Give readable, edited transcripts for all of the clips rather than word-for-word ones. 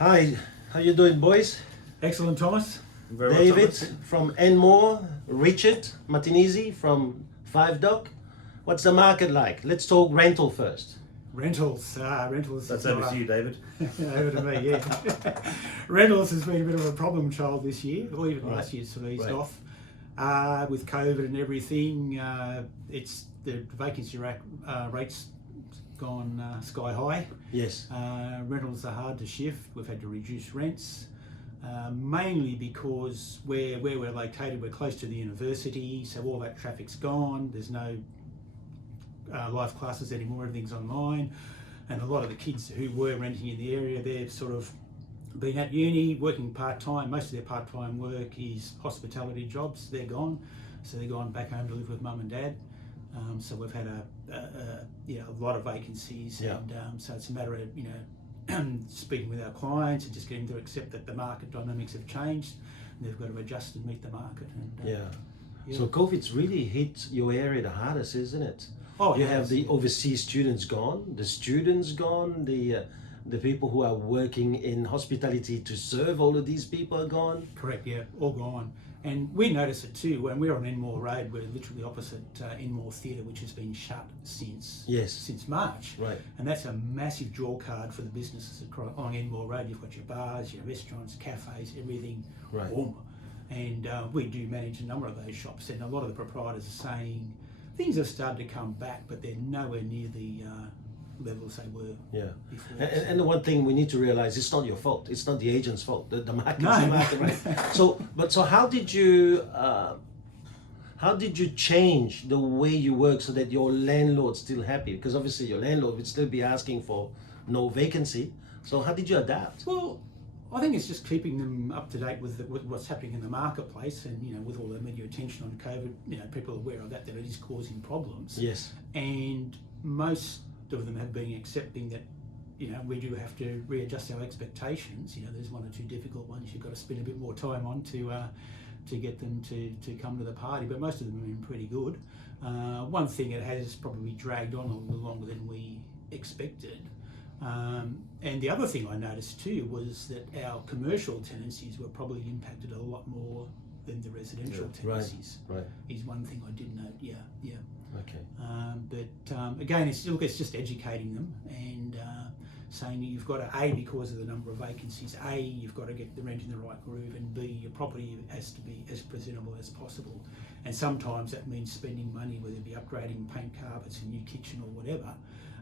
Hi, how you doing, boys? Excellent, Thomas. Very well, David Thomas. from Enmore, Richard Martinesi from Five Dock. What's the market like? Let's talk rental first. Rentals. That's is over not to you, David. over to me, yeah. Rentals has been a bit of a problem child this year, or even Right. last year sort of eased Right. off. With COVID and everything, it's the vacancy rates gone sky high. Yes. Rentals are hard to shift. We've had to reduce rents, mainly because where we're located, we're close to the university, so all that traffic's gone. There's no live classes anymore, everything's online, and a lot of the kids who were renting in the area, they've sort of been at uni, working part-time. Most of their part-time work is hospitality jobs. They're gone, so they're gone back home to live with mum and dad. So we've had a lot of vacancies, Yeah. and so it's a matter of speaking with our clients and just getting them to accept that the market dynamics have changed, and they've got to adjust and meet the market. And, Yeah. So COVID's really hit your area the hardest, isn't it? Oh, You it have has. the overseas students gone, the students gone, the people who are working in hospitality to serve all of these people are gone. Correct, yeah, all gone. And we notice it too. When we're on Enmore Road, we're literally opposite Enmore Theatre, which has been shut since March. Right. And that's a massive draw card for the businesses along Enmore Road. You've got your bars, your restaurants, cafes, everything. Right. Boom. And we do manage a number of those shops, and a lot of the proprietors are saying things have started to come back, but they're nowhere near the levels they were before. And the one thing we need to realize, it's not your fault. It's not the agent's fault. The market's No. the market, right? So how did you change the way you work so that your landlord's still happy? Because obviously your landlord would still be asking for no vacancy. So how did you adapt? Well, I think it's just keeping them up to date with what's happening in the marketplace, and with all the media attention on COVID, people are aware of that it is causing problems. Yes. And most of them have been accepting that, we do have to readjust our expectations. There's one or two difficult ones you've got to spend a bit more time on to get them to come to the party, but most of them have been pretty good. One thing, it has probably dragged on a little longer than we expected. And the other thing I noticed too was that our commercial tenancies were probably impacted a lot more than the residential tenancies. Right. Is one thing I did note. Yeah. Okay. But again, it's just educating them and saying you've got to, because of the number of vacancies, you've got to get the rent in the right groove, and B, your property has to be as presentable as possible. And sometimes that means spending money, whether it be upgrading paint carpets, a new kitchen or whatever.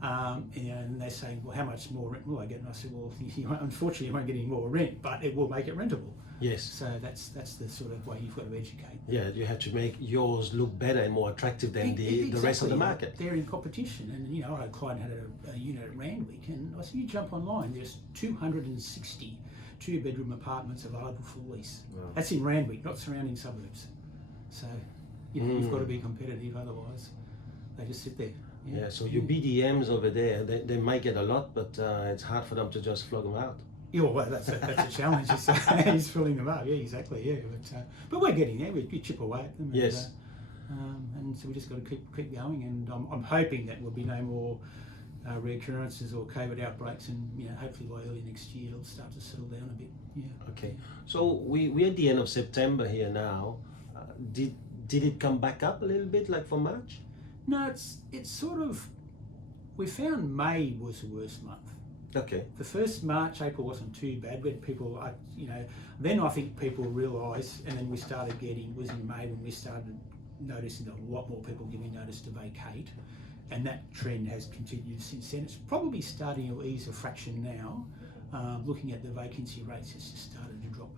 And they're saying, well, how much more rent will I get? And I said, well, unfortunately, you won't get any more rent, but it will make it rentable. Yes. So that's the sort of way you've got to educate. Yeah, you have to make yours look better and more attractive than the rest of the market. They're in competition, and I had a client had a unit at Randwick, and I said, you jump online, there's 260 two-bedroom apartments available for lease. Wow. That's in Randwick, not surrounding suburbs. So you've got to be competitive, otherwise they just sit there. Yeah, so your BDMs over there, they might get a lot, but it's hard for them to just flog them out. Yeah, well, that's a challenge. He's filling them up. Yeah, exactly. Yeah, but we're getting there. We chip away at them. Yes. And so we just got to keep going. And I'm hoping that there'll be no more reoccurrences or COVID outbreaks, and hopefully by early next year it'll start to settle down a bit. Yeah. Okay. So we're at the end of September here now. Did it come back up a little bit, like for March? No, it's sort of. We found May was the worst month. Okay. The first March, April wasn't too bad. We had people, then I think people realised, and then we started was in May when we started noticing a lot more people giving notice to vacate, and that trend has continued since then. It's probably starting to ease a fraction now. Looking at the vacancy rates, it's just started to drop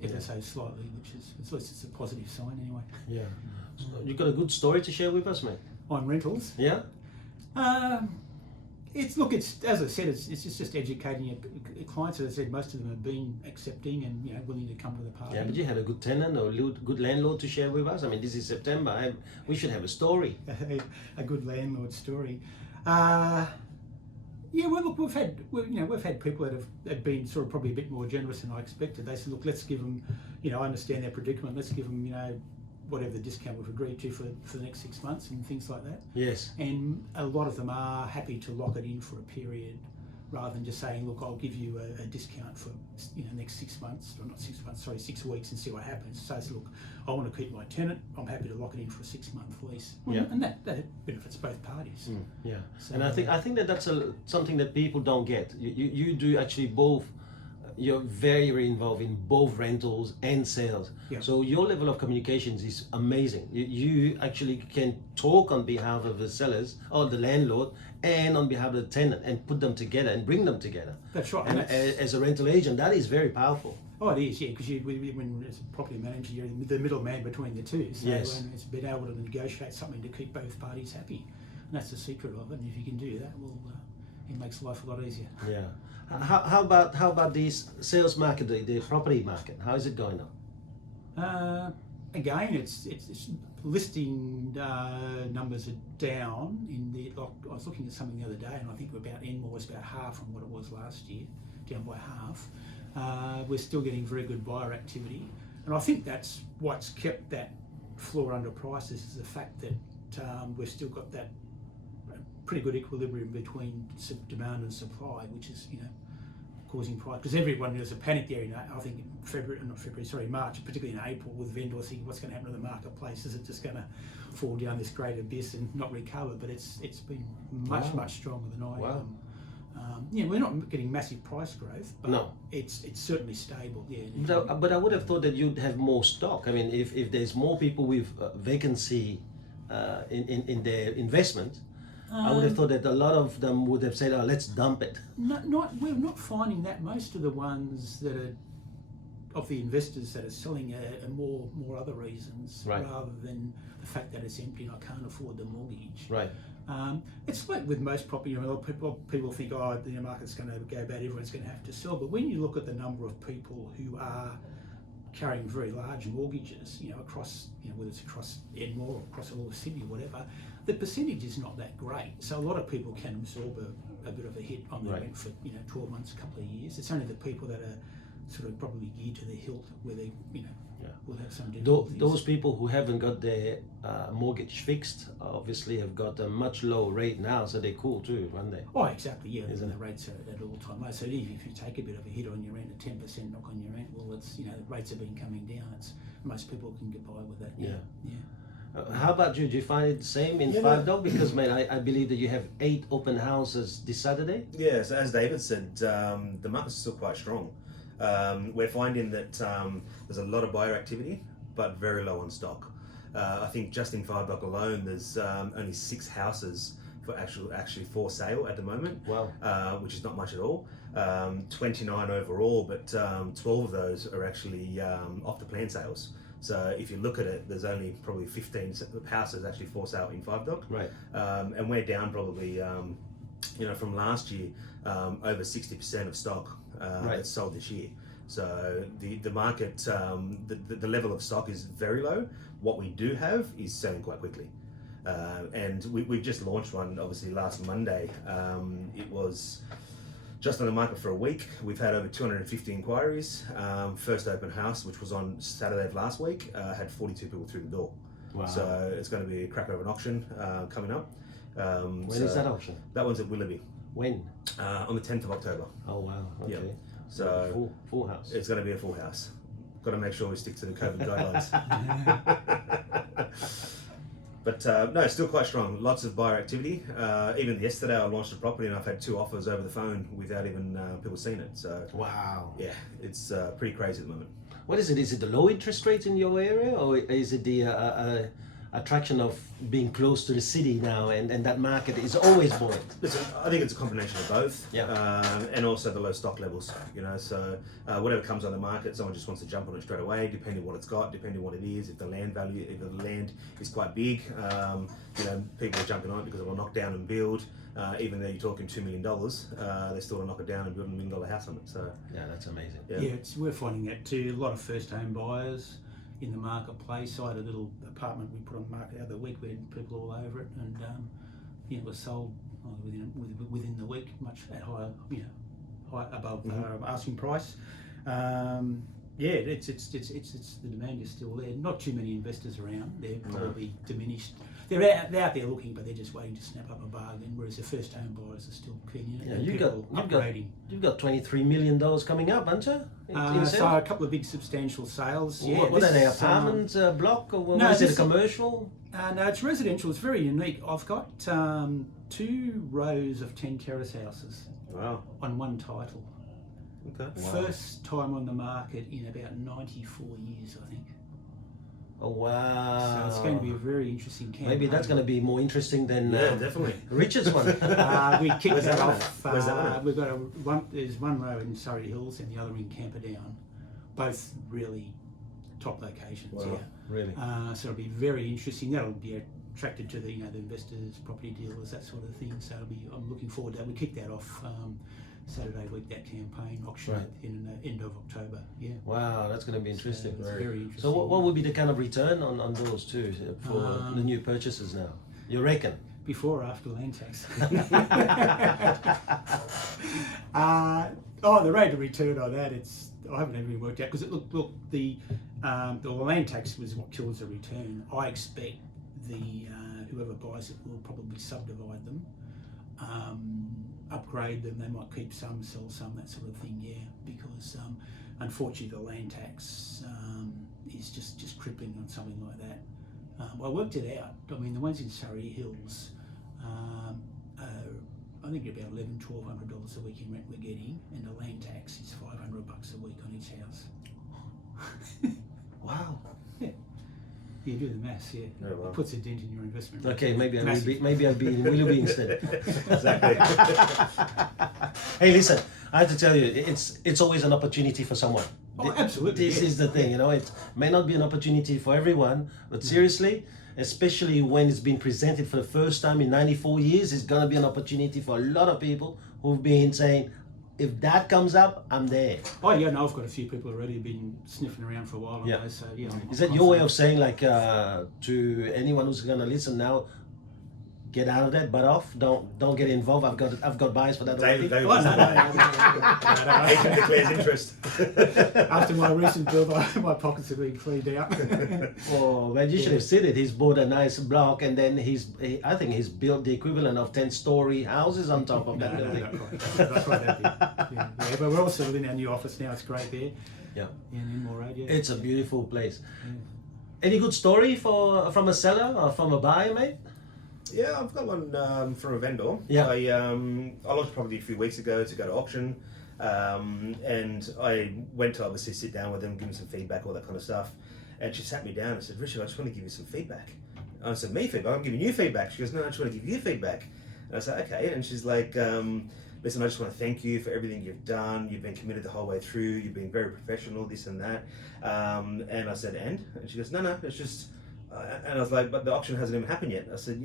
ever so slightly, which is, at least it's a positive sign anyway. Yeah. So you got a good story to share with us, mate? On rentals? Yeah? It's as I said, it's just educating your clients. As I said, most of them have been accepting and willing to come to the party. Yeah, but you had a good tenant or good landlord to share with us. I mean, this is September. We should have a story. A good landlord story. Well, look, we've had people that have been sort of probably a bit more generous than I expected. They said, look, let's give them, I understand their predicament. Let's give them, whatever the discount we've agreed to for the next 6 months and things like that. Yes. And a lot of them are happy to lock it in for a period rather than just saying, look, I'll give you a discount for next 6 months, or not 6 months, sorry, 6 weeks, and see what happens. So look, I want to keep my tenant. I'm happy to lock it in for a 6-month lease. Yeah. And that benefits both parties. Yeah, So, and I think that's something that people don't get. You do actually both. You're very, very involved in both rentals and sales. Yeah. So your level of communications is amazing. You actually can talk on behalf of the sellers or the landlord and on behalf of the tenant and put them together and bring them together. That's right. And as a rental agent, that is very powerful. Oh, it is, yeah, because when as a property manager, you're the middleman between the two. So Yes. it's been able to negotiate something to keep both parties happy. And that's the secret of it. And if you can do that, well, it makes life a lot easier. Yeah. How about this sales market, the property market? How is it going now? Again, it's listing numbers are down. I was looking at something the other day, and I think Enmore was about half from what it was last year, down by half. We're still getting very good buyer activity, and I think that's what's kept that floor under prices is the fact that we've still got that pretty good equilibrium between demand and supply, which is causing price, because everyone, there's a panic there in, I think, March, particularly in April, with vendors thinking what's going to happen to the marketplace. Is it just going to fall down this great abyss and not recover? But it's been much stronger than I. Wow. We're not getting massive price growth, but No. it's certainly stable. Yeah. But I would have thought that you'd have more stock. I mean, if there's more people with vacancy in their investment, I would have thought that a lot of them would have said, "Oh, let's dump it." We're not finding that. Most of the ones that are of the investors that are selling are more other reasons, Right. rather than the fact that it's empty and I can't afford the mortgage. Right. It's like with most property. People think, oh, the market's going to go bad, everyone's going to have to sell. But when you look at the number of people who are carrying very large mortgages, across, whether it's across Enmore or across all of Sydney or whatever, the percentage is not that great. So a lot of people can absorb a bit of a hit on their rent for 12 months, a couple of years. It's only the people that are sort of probably geared to the hilt where they will have some difficulties. Those people who haven't got their mortgage fixed obviously have got a much lower rate now, so they're cool too, aren't they? Oh, exactly, yeah. Isn't The it? rates are at all-time low. So if you take a bit of a hit on your rent, a 10% knock on your rent, well, it's the rates have been coming down. Most people can get by with that. Yeah. How about you? Do you find it the same in Five Dock? Because I believe that you have 8 open houses this Saturday. Yeah, so as David said, the market's still quite strong. We're finding that there's a lot of buyer activity, but very low on stock. I think just in Five Dock alone, there's only 6 houses for actually for sale at the moment. Wow. Which is not much at all. 29 overall, but 12 of those are actually off the plan sales. So if you look at it, there's only probably 15 houses actually for sale in Five Dock. Right. And we're down probably, from last year, over 60% of stock that's sold this year. So the market, the level of stock is very low. What we do have is selling quite quickly. And we've just launched one, obviously, last Monday. It was just on the market for a week. We've had over 250 inquiries. First open house, which was on Saturday of last week, had 42 people through the door. Wow. So it's going to be a cracker of an auction coming up. When is that auction? That one's at Willoughby. When? On the 10th of October. Oh wow. Okay. Yeah. So full house. it's going to be a full house. Got to make sure we stick to the COVID guidelines. But no, it's still quite strong. Lots of buyer activity. Even yesterday, I launched a property and I've had 2 offers over the phone without even people seeing it. So wow. yeah, it's pretty crazy at the moment. What is it? Is it the low interest rate in your area, or is it the attraction of being close to the city now, and that market is always buoyant? I think it's a combination of both, Yeah. And also the low stock levels. So whatever comes on the market, someone just wants to jump on it straight away, depending on what it's got, depending on what it is. If the land is quite big, people are jumping on it because it will knock down and build. Even though you're talking $2 million, they still want to knock it down and build $1 million house on it. So Yeah, that's amazing. Yeah, we're finding that too. A lot of first-home buyers in the marketplace. I had a little apartment we put on the market the other week. We had people all over it, and it was sold within the week, much at high above asking price. It's the demand is still there. Not too many investors around. They're probably diminished. they're out there looking, but they're just waiting to snap up a bargain. Whereas the first home buyers are still keen. Yeah, you've got $23 million coming up, haven't you? So a couple of big substantial sales. Yeah, what are they? Apartment block or no, is it a commercial? No, it's residential. It's very unique. I've got 2 rows of 10 terrace houses. Wow. On one title. Okay. Wow. First time on the market in about 94 years, I think. Oh wow! So it's going to be a very interesting campaign. Maybe that's going to be more interesting than definitely Richard's one. We kicked that off. Where's that one? We've got there's one row in Surrey Hills and the other in Camperdown, both really top locations. Wow. Yeah, Really? So it'll be very interesting. That'll be attracted to the the investors, property dealers, that sort of thing. So I'm looking forward to that. We kicked that off Saturday week, that campaign auction in the end of October. Yeah. Wow, that's going to be interesting. So it's very interesting. So what would be the kind of return on those two for the new purchases now? You reckon? Before or after land tax? The rate of return on that, I haven't even worked out because the land tax was what kills the return. I expect whoever buys it will probably subdivide them, upgrade them. They might keep some, sell some, that sort of thing. Yeah, because unfortunately the land tax is just crippling on something like that. I worked it out. I mean, the ones in Surrey Hills, I think about $1,100-1,200 a week in rent we're getting, and the land tax is $500 a week on each house. Wow. Yeah. You do the maths, yeah. Oh, wow. It puts a dent in your investment. Okay, maybe I'll be in Willoughby instead. Exactly. Hey, listen, I have to tell you, it's always an opportunity for someone. Oh, absolutely. This is the thing, it may not be an opportunity for everyone, but seriously, especially when it's been presented for the first time in 94 years, it's going to be an opportunity for a lot of people who've been saying, if that comes up, I'm there. Oh yeah, no, I've got a few people already been sniffing around for a while. Yeah. So yeah. Is that your way of saying, like, to anyone who's going to listen now, get out of that, butt off, don't get involved. I've got buyers for that already. David Agent declares interest. After my recent build, my pockets have been cleaned out. Oh, well, you should have seen it. He's bought a nice block, and then I think he's built the equivalent of 10-story houses on top of that building. Not quite that big. Yeah, but we're all settled in our new office now. It's great there. Yeah. In Enmore Road, yeah. It's a beautiful place. Yeah. Any good story from a seller or from a buyer, mate? Yeah, I've got one from a vendor. Yeah. I launched property a few weeks ago to go to auction, and I went to obviously sit down with them, give them some feedback, all that kind of stuff. And she sat me down and said, "Richard, I just want to give you some feedback." And I said, "Me feedback? I'm giving you feedback." She goes, "No, I just want to give you feedback." And I said, "Okay." And she's like, "Listen, I just want to thank you for everything you've done. You've been committed the whole way through. You've been very professional, this and that." And I said, "And?" And she goes, "No, it's just." And I was like, "But the auction hasn't even happened yet." I said,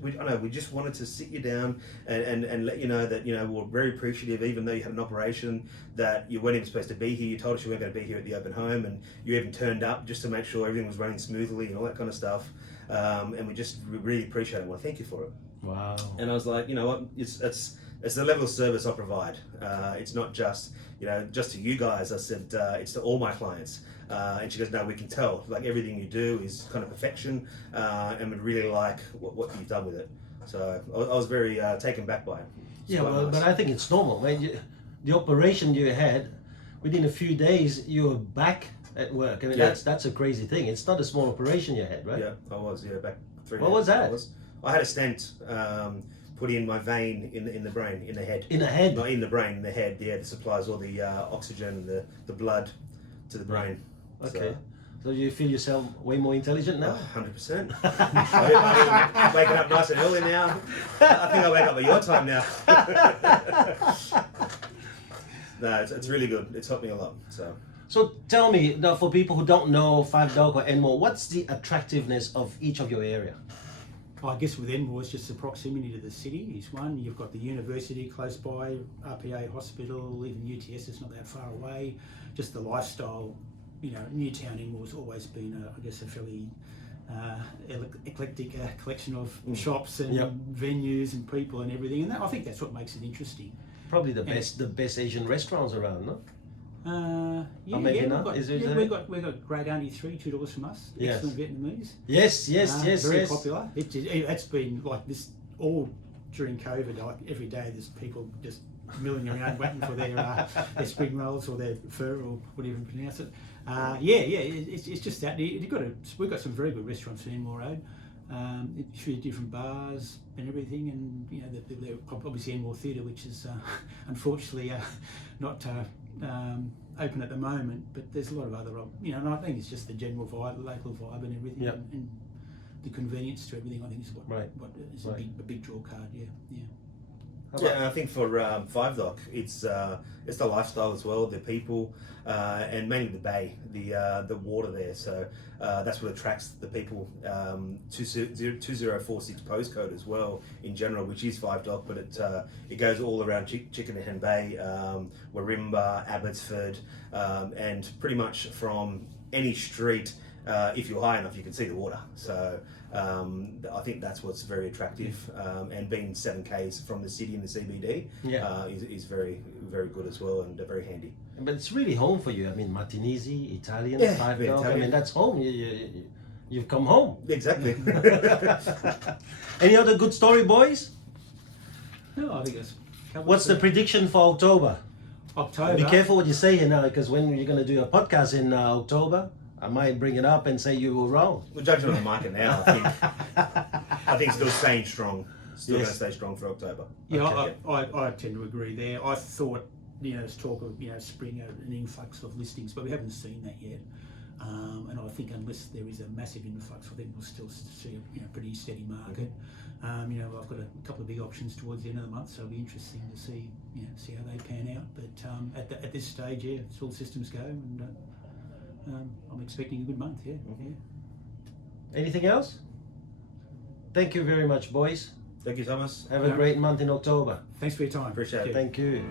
we just wanted to sit you down and let you know that, we're very appreciative, even though you had an operation, that you weren't even supposed to be here. You told us you weren't going to be here at the open home, and you even turned up just to make sure everything was running smoothly and all that kind of stuff. And we really appreciate it. I want to thank you for it. Wow. And I was like, you know what, it's the level of service I provide. It's not just, just to you guys. I said, it's to all my clients. And she goes, "No, we can tell. Like, everything you do is kind of perfection, and we really like what you've done with it." So I was very taken back by it. Yeah, but I think it's normal. When the operation you had, within a few days, you were back at work. I mean, that's a crazy thing. It's not a small operation you had, right? Yeah, I was. Yeah, back 3 What was that? I had a stent put in my vein in the brain, in the head. In the head? Not in the brain, in the head. Yeah, that supplies all the oxygen and the blood to the brain. Okay. So you feel yourself way more intelligent now? 100%. I'm waking up nice and early now. I think I wake up at your time now. No, it's really good. It's helped me a lot. So tell me, now, for people who don't know Five Dock or Enmore, what's the attractiveness of each of your area? I guess with Enmore, it's just the proximity to the city is one. You've got the university close by, RPA hospital, even UTS is not that far away. Just the lifestyle. Newtown Enmore's always been, a fairly eclectic collection of shops and venues and people and everything, and I think that's what makes it interesting. Probably the best Asian restaurants around, no? Yeah, Or maybe yeah, not. we've got Great Auntie 3 2 doors from us. Yes. Excellent Vietnamese. Yes, Very popular. It's been like this all during COVID. Like every day, there's people just milling around waiting for their spring rolls or their pho or whatever you pronounce it. It's just that we've got some very good restaurants in Enmore Road. A few different bars and everything, and you know, obviously Enmore Theatre, which is unfortunately not open at the moment. But there's a lot of other, you know, and I think it's just the general vibe, the local vibe, and everything, Yep. and the convenience to everything. I think is what is Right. a big draw card. Yeah. Yeah, and I think for Five Dock, it's the lifestyle as well, the people, and mainly the bay, the water there. So that's what attracts the people. 2046 postcode as well in general, which is Five Dock, but it goes all around Chickenham Bay, Warimba, Abbotsford, and pretty much from any street. If you're high enough, you can see the water. So I think that's what's very attractive, and being 7 k's from the city in the CBD is very, very good as well, and very handy. But it's really home for you. I mean, Martinesi, Italian, Yeah, Five yeah, Dock. I Italian. mean, that's home. You've come home. Exactly. Any other good story, boys? No, I think it's. What's the prediction for October? October? Be careful what you say here now, because when you're going to do a podcast in October, I might bring it up and say you were wrong. We're judging on the market now. I think still staying strong. Still going to stay strong for October. Yeah, Okay. I tend to agree there. I thought, you know, there's talk of, you know, spring an influx of listings, but we haven't seen that yet. And I think unless there is a massive influx, I think we'll still see a, you know, pretty steady market. You know, I've got a couple of big options towards the end of the month, so it'll be interesting to see, you know, see how they pan out. But at this stage, yeah, it's all systems go, and I'm expecting a good month. Yeah. Anything else? Thank you very much, boys. Thank you, Thomas. Have a great month in October. Thanks for your time. Appreciate it. Thank you.